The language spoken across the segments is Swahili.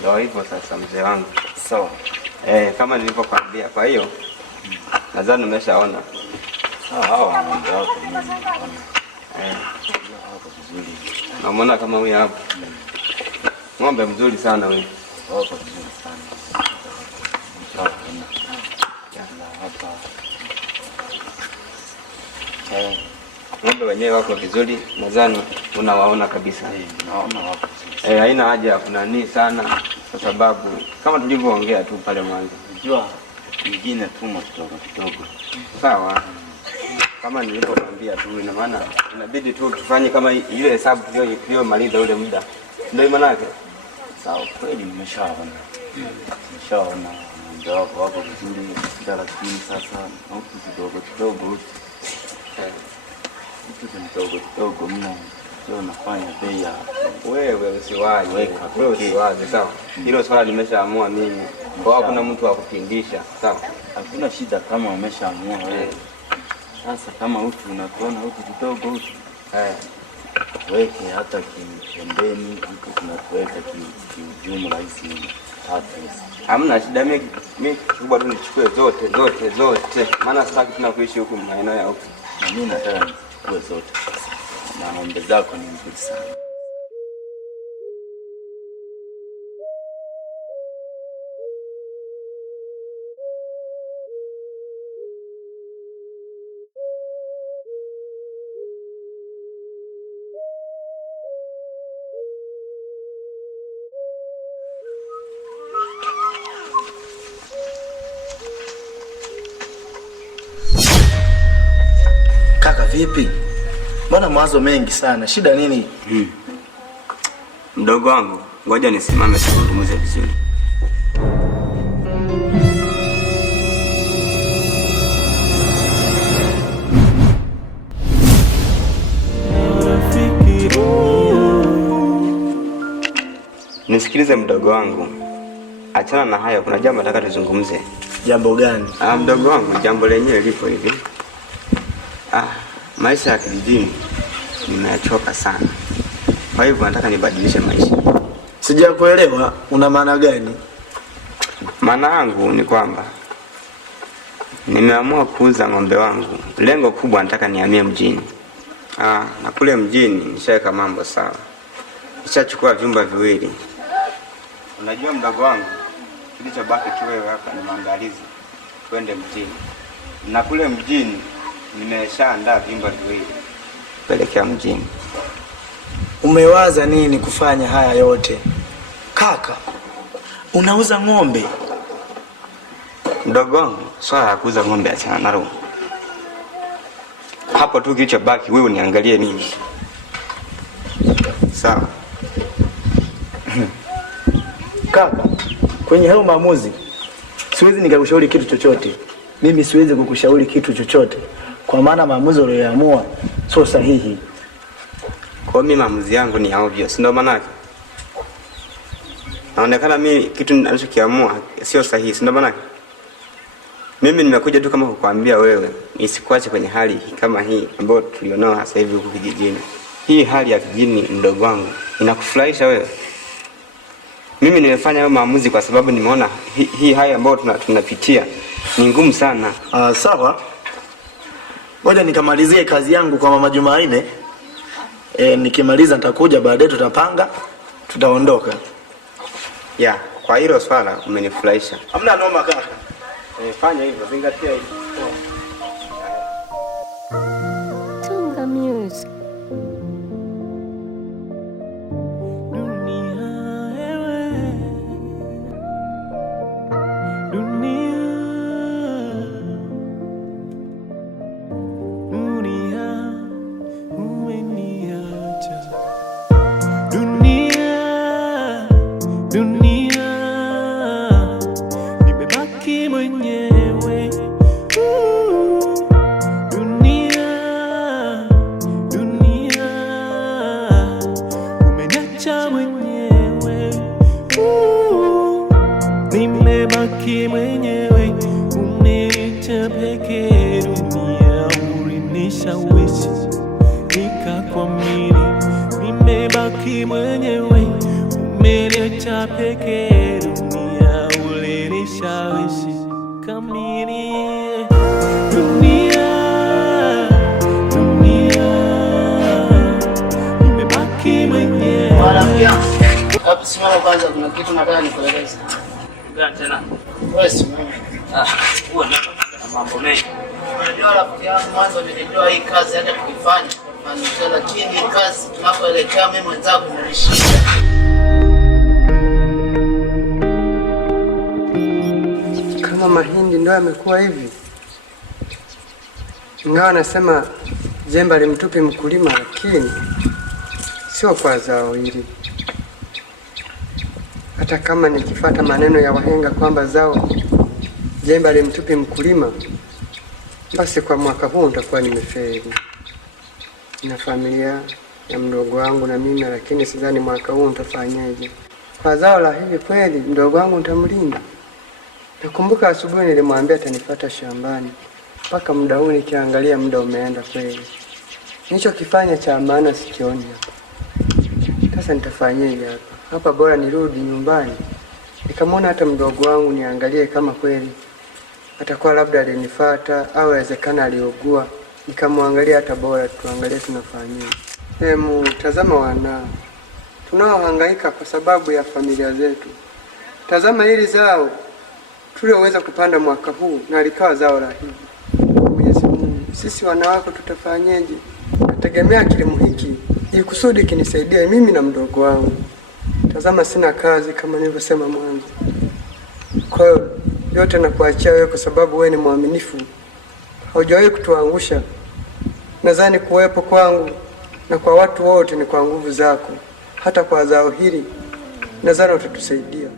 Ndio hivyo sasa mzee wangu. Sawa. Kama nilivyokuambia, kwa hiyo nadhani umeshaona. Hawa ng'ombe wako mimi. Wako vizuri. Naona kama huyu hapa. Ng'ombe mzuri sana huyu. Wako vizuri sana. Hapa. Ng'ombe wenyewe wako vizuri, nadhani unawaona kabisa. Naona wako vizuri. Haina haja ya kunani sana kwa sababu kama tulivyoongea tu pale mwanzo. Unajua nyingine tumo kidogo. Sawa. Kama nilivyokuambia tu, ina maana inabidi tu tufanye kama ile hesabu hiyo maliza ule muda. Ndio maana yake. Sawa, kweli nimeshaona. Ndio wako vizuri, lakini sasa huku kidogo. Kidogo mno. Sio nafanya bei ya wewe usiwaze sawa. Hilo swala nimeshaamua mimi. Kwa hakuna mtu wa kupindisha, sawa? Hakuna shida kama umeshaamua wewe. Sasa kama utu unakuona utu kidogo weke hata pembeni huko tunaweka kiujumla hizi tatu. Hamna shida, mimi kubwa tu nichukue zote. Maana sitaki tena kuishi huku maeneo ya huku. Na mimi nataka nichukue zote. Na ng'ombe zako ni nzuri sana. Kaka vipi? Mbona mawazo mengi sana? Shida nini? Mdogo wangu, ngoja nisimame tuzungumze vizuri. Nisikilize mdogo wangu. Achana na hayo, kuna jambo nataka tuzungumze. Jambo gani? Mdogo wangu, jambo lenyewe lipo hivi. Maisha ya kijijini nimechoka sana. Kwa hivyo nataka nibadilishe maisha. Sijakuelewa, una maana gani? Maana yangu ni kwamba nimeamua kuuza ng'ombe wangu. Lengo kubwa nataka nihamie mjini. Na kule mjini nishaweka mambo sawa. Nishachukua vyumba viwili. Unajua mdogo wangu, kilichobaki tu wewe hapa ni maandalizi twende mjini. Na kule mjini nimeshaandaa vyumba viwili pelekea mjini. Umewaza nini kufanya haya yote? Kaka, unauza ng'ombe? Mdogo wangu, swala la kuuza ng'ombe achana nalo. Hapo tu kilichobaki wewe uniangalie mimi. Sawa? Kaka, kwenye hayo maamuzi siwezi nikakushauri kitu chochote. Mimi siwezi kukushauri kitu chochote kwa maana maamuzi uliyoamua sio sahihi. Kwa mimi maamuzi yangu ni obvious, ndio maana yake. Naonekana mimi kitu ninachokiamua sio sahihi, ndio maana yake. Mimi nimekuja tu kama kukuambia wewe isikuache kwenye hali kama hii ambayo tulionao sasa hivi huko kijijini. Hii hali ya kijijini mdogo wangu inakufurahisha wewe? Mimi nimefanya hayo maamuzi kwa sababu nimeona hii hali ambayo tunapitia ni ngumu sana. Sawa. Ngoja nikamalizie kazi yangu kwa Mama Jumaine. Nikimaliza nitakuja, baadaye tutapanga, tutaondoka. Kwa hilo swala umenifurahisha. Hamna noma kaka. Fanya hivyo, zingatia hivyo. Tunga Music. Nimebaki mwenyewe, umeniacha pekee. Dunia ulinishawishi nikakuamini. Nimebaki mwenyewe, umeniacha pekee. uishi kamili. Dunia, nimebaki mwenyewe. Hapo simama kwanza, kuna kitu nataka nikueleze. Gani tena? Wewe simama. Huwa na mambo mengi. Unajua rafiki yangu, mwanzo nilijua hii kazi hata tukifanya, lakini kazi tunapoelekea mimi mwenzangu nilishinda. Kama mahindi ndio yamekuwa hivi. Ingawa nasema jembe limtupi mkulima, lakini sio kwa zao hili. Hata kama nikifuata maneno ya wahenga kwamba zao jembe limtupi mkulima, basi kwa mwaka huu nitakuwa nimefeli. Na familia ya mdogo wangu na mimi, lakini sidhani mwaka huu nitafanyaje. Kwa zao la hivi kweli mdogo wangu nitamlinda. Nakumbuka asubuhi nilimwambia atanifuata shambani. Mpaka muda huu nikiangalia muda umeenda kweli. Nilichokifanya cha maana sikioni hapa. Sasa nitafanyaje hapa? Hapa bora nirudi nyumbani. Nikamwona hata mdogo wangu niangalie kama kweli atakuwa labda alinifuata au inawezekana aliugua. Nikamwangalia hata bora tuangalie tunafanyaje. Tazama wana. Tunaohangaika kwa sababu ya familia zetu. Tazama hili zao tulioweza kupanda mwaka huu na likawa zao la hivi. Mwenyezi Mungu, sisi wanawake tutafanyaje? Nategemea kilimo hiki ili kusudi kinisaidie mimi na mdogo wangu. Tazama sina kazi kama nilivyosema mwanzo. Kwa hiyo yote nakuachia wewe kwa sababu wewe ni mwaminifu. Haujawahi kutuangusha. Nadhani kuwepo kwangu na kwa watu wote ni kwa nguvu zako. Hata kwa zao hili nadhani utatusaidia.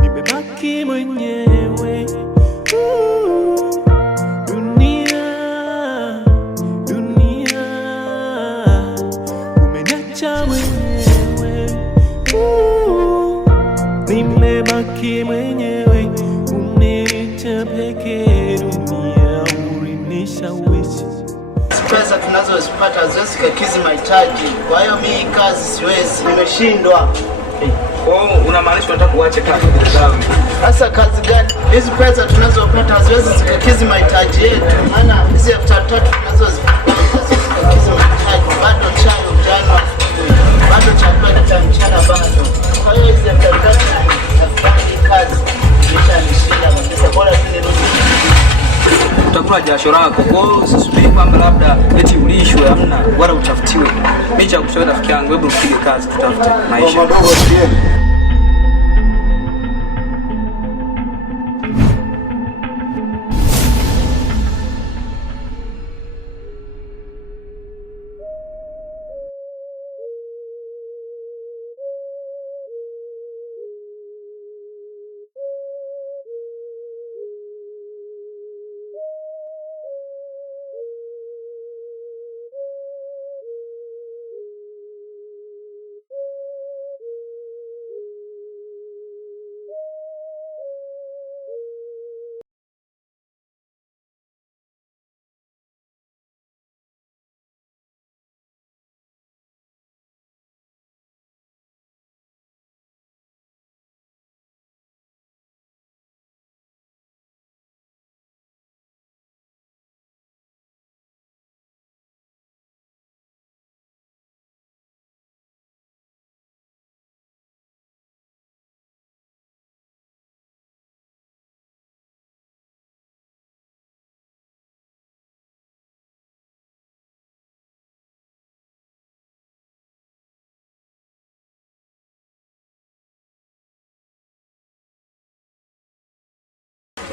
Nimebaki mwenyewe. Dunia, umeniacha mwenyewe. Nimebaki mwenyewe, umeniacha pekee. Dunia, ulinishawishi. Pesa tunazozipata haziwezi kukidhi mahitaji. Kwa hiyo mimi kazi siwezi, nimeshindwa. Unamaanisha unataka kuacha kazi zangu? Sasa kazi gani? Hizi pesa tunazopata haziwezi zikakidhi mahitaji yetu. Maana hizi 3,000 tunazozipata hazikidhi mahitaji. Bado chai ujana, bado chakula cha mchana bado. Kwa hiyo hizi 3,000 nafanya kazi nishanishinda kabisa. Bora nirudi. Utakula jasho lako. Kwa hiyo usisubiri kwamba labda eti ulishwe, hamna wala utafutiwe. Mimi cha kushauri rafiki yangu, hebu upige kazi tutafute maisha.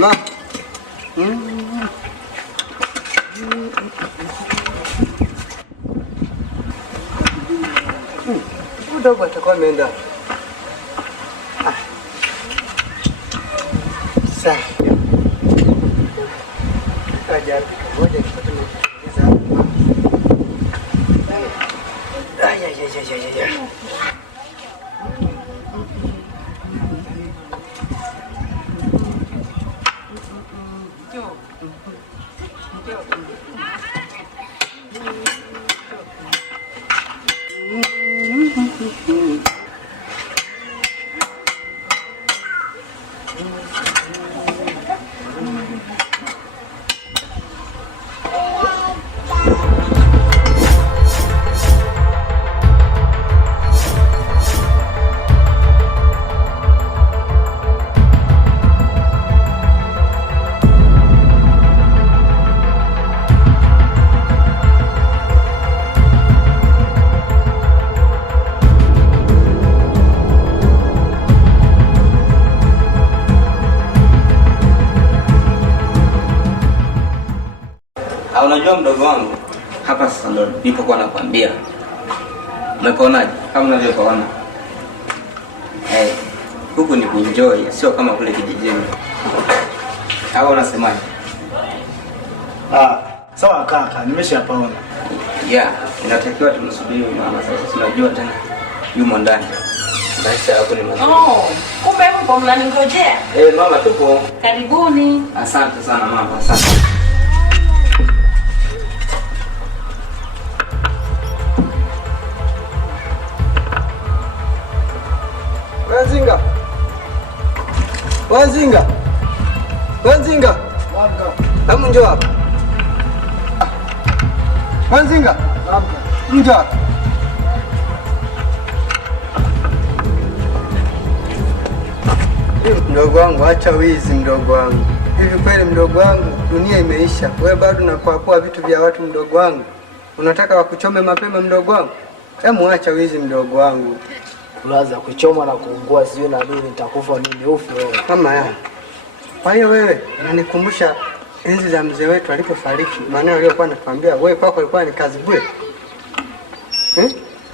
Ma. Mdogo atakuwa ameenda. Sasa. Kaja moja kitu nimekuuliza. Ay. Unajua mdogo wangu, hapa sasa ndo nilipokuwa nakwambia. Umeponaje? Kama unavyoona. Huku ni kuenjoy, sio kama kule kijijini. Au unasemaje? Sawa kaka, nimeshapaona. Yeah, inatakiwa tumsubiri mama sasa. Tunajua tena yumo ndani. Maisha yako ni mazuri. Kumbe mpo mnaningojea? Mama tupo. Karibuni. Asante sana mama, asante. Wanzinga. Wanzinga. Wanzinga. Hebu njoo hapa. Wanzinga. Njoo hapa. Mdogo wangu, acha wizi mdogo wangu. Hivi kweli mdogo wangu, dunia imeisha. Wewe bado unakuapua vitu vya watu mdogo wangu. Unataka wakuchome mapema mdogo wangu? Hebu acha wizi mdogo wangu. Ulaza kuchoma na kuungua sio na mimi nitakufa mimi ufi wewe. Kama ya. Kwa hiyo wewe unanikumbusha enzi za mzee wetu alipofariki. Maneno aliyokuwa anatuambia, wewe kwako ilikuwa ni kazi bure.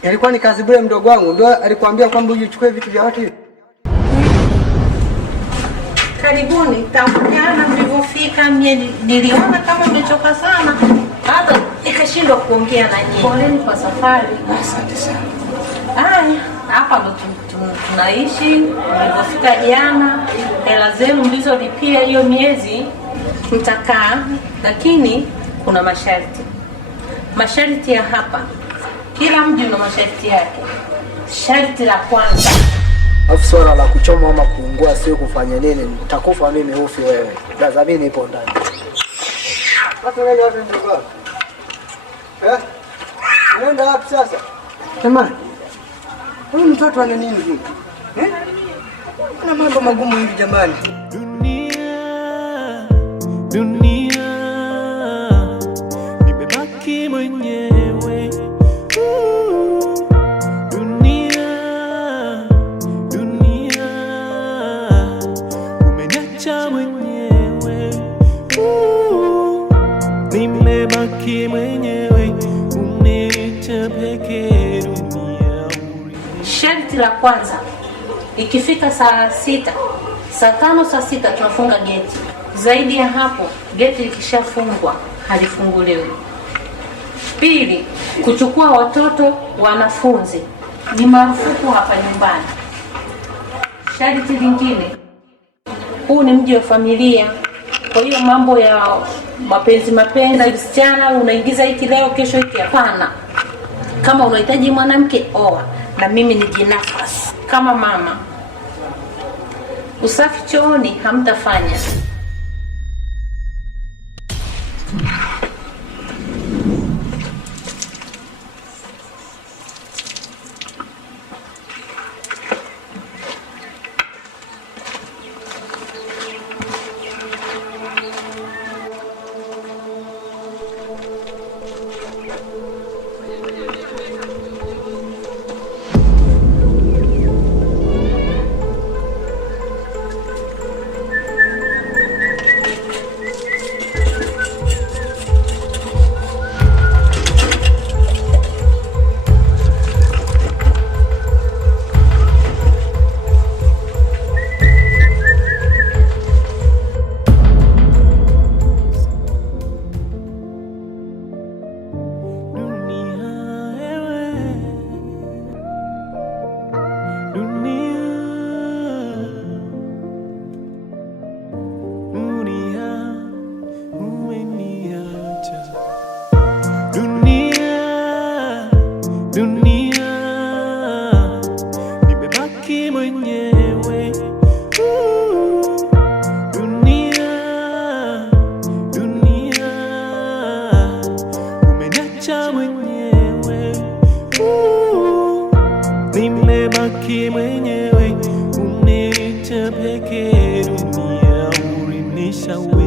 Ilikuwa ni kazi bure mdogo wangu. Ndio alikwambia kwamba ujichukue vitu vya watu hivi. Karibuni. Tangu jana mlivyofika niliona kama mmechoka sana. Hata nikashindwa kuongea na nyinyi. Poleni kwa safari. Asante sana. Hapa ndo tunaishi. Mlivyofika jana, hela zenu mlizolipia hiyo miezi mtakaa, lakini kuna masharti. Masharti ya hapa. Kila mji una masharti yake. Sharti la kwanza, afu swala la kuchoma ama kuungua sio kufanya nini? Nitakufa mimi ufi wewe. Sasa mimi nipo ndani. Sasa wewe wapi mdogo wangu? Unaenda wapi sasa? Jamani. Huyu mtoto ana nini hivi? Ana mambo magumu hivi jamani. Dunia nimebaki mwenyewe. Dunia umeniacha mwenyewe. Nimebaki mwenyewe, umeniacha pekee dunia. sharti la kwanza, ikifika saa 6, saa 5, saa 6 tunafunga geti. Zaidi ya hapo, geti likishafungwa halifunguliwi. Pili, kuchukua watoto wanafunzi ni marufuku hapa nyumbani. Sharti lingine, huu ni mji wa familia. Kwa hiyo mambo ya mapenzi msichana unaingiza hiki leo kesho hiki, hapana. Kama unahitaji mwanamke, oa, na mimi nijinafasi kama mama. Usafi chooni hamtafanya. Nimebaki mwenyewe, umeniacha pekee dunia, ulinishawishi.